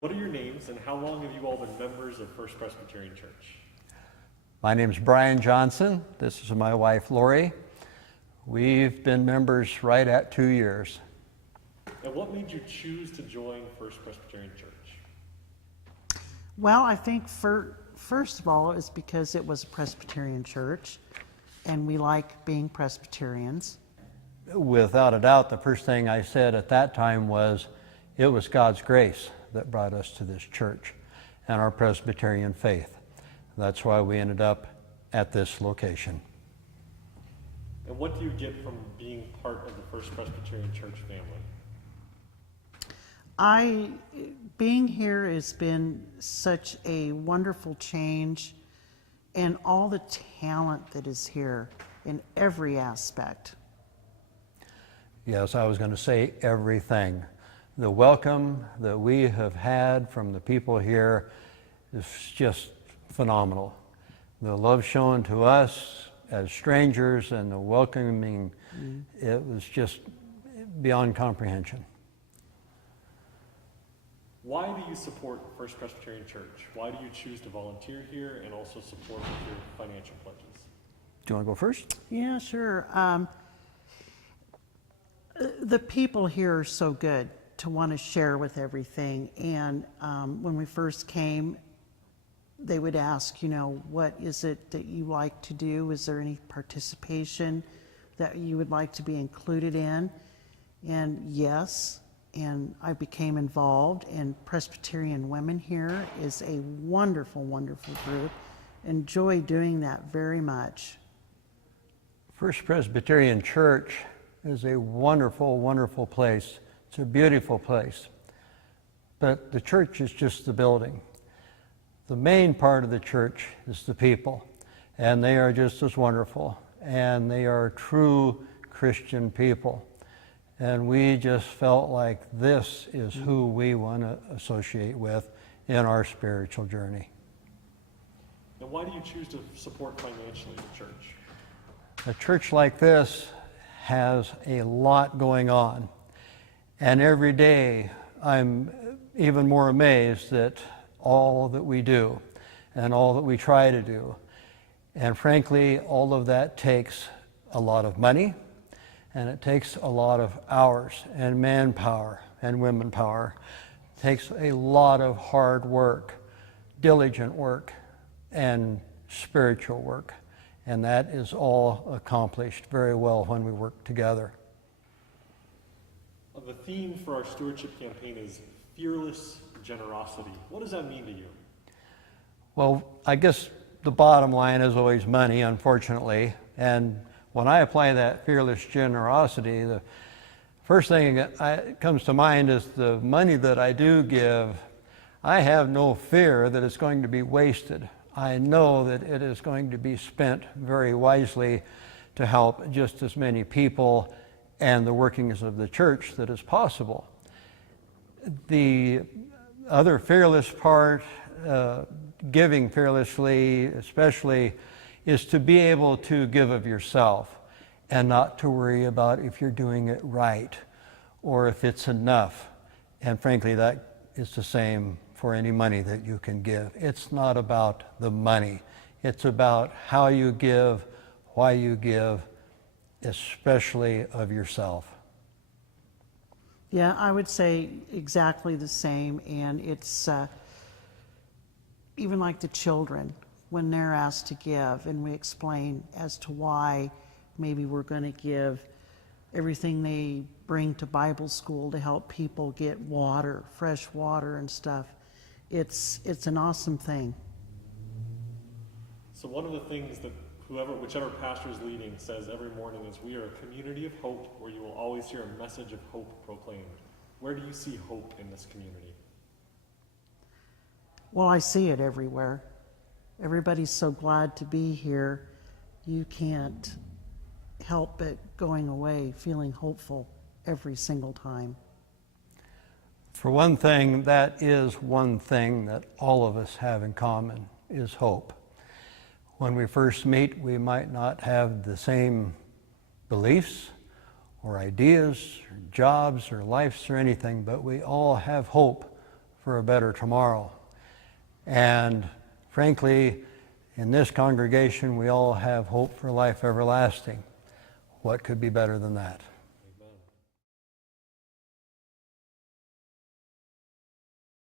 What are your names and how long have you all been members of First Presbyterian Church? My name is Brian Johnson. This is my wife, Laurie. We've been members right at 2 years. And what made you choose to join First Presbyterian Church? Well, I think first of all, it's because it was a Presbyterian church, and we like being Presbyterians. Without a doubt, the first thing I said at that time was, it was God's grace that brought us to this church and our Presbyterian faith. That's why we ended up at this location. And what do you get from being part of the First Presbyterian Church family? Being here has been such a wonderful change, and all the talent that is here in every aspect. Yes, I was going to say everything. The welcome that we have had from the people here is just phenomenal. The love shown to us as strangers and the welcoming, it was just beyond comprehension. Why do you support First Presbyterian Church? Why do you choose to volunteer here and also support with your financial pledges? Do you want to go first? Yeah, sure. The people here are so good to want to share with everything. And when we first came, they would ask, what is it that you like to do? Is there any participation that you would like to be included in? And yes, and I became involved. And Presbyterian Women here is a wonderful, wonderful group. Enjoy doing that very much. First Presbyterian Church is a wonderful, wonderful place. It's a beautiful place. But the church is just the building. The main part of the church is the people, and they are just as wonderful, and they are true Christian people. And we just felt like this is who we want to associate with in our spiritual journey. And why do you choose to support financially the church? A church like this has a lot going on. And every day I'm even more amazed at all that we do and all that we try to do. And frankly, all of that takes a lot of money, and it takes a lot of hours and manpower and women power. It takes a lot of hard work, diligent work, and spiritual work. And that is all accomplished very well when we work together. The theme for our stewardship campaign is fearless generosity. What does that mean to you? Well, I guess the bottom line is always money, unfortunately. And when I apply that fearless generosity, the first thing that comes to mind is the money that I do give. I have no fear that it's going to be wasted. I know that it is going to be spent very wisely to help just as many people and the workings of the church that is possible. The other fearless part, giving fearlessly especially, is to be able to give of yourself and not to worry about if you're doing it right or if it's enough. And frankly, that is the same for any money that you can give. It's not about the money. It's about how you give, why you give, especially of yourself. Yeah, I would say exactly the same. And it's even like the children, when they're asked to give, and we explain as to why maybe we're going to give everything they bring to Bible school to help people get water, fresh water and stuff. It's an awesome thing. So one of the things that whichever pastor is leading says every morning is, we are a community of hope where you will always hear a message of hope proclaimed. Where do you see hope in this community? Well, I see it everywhere. Everybody's so glad to be here. You can't help but going away feeling hopeful every single time. For one thing, that is one thing that all of us have in common, is hope. When we first meet, we might not have the same beliefs or ideas or jobs or lives or anything, but we all have hope for a better tomorrow. And frankly, in this congregation, we all have hope for life everlasting. What could be better than that?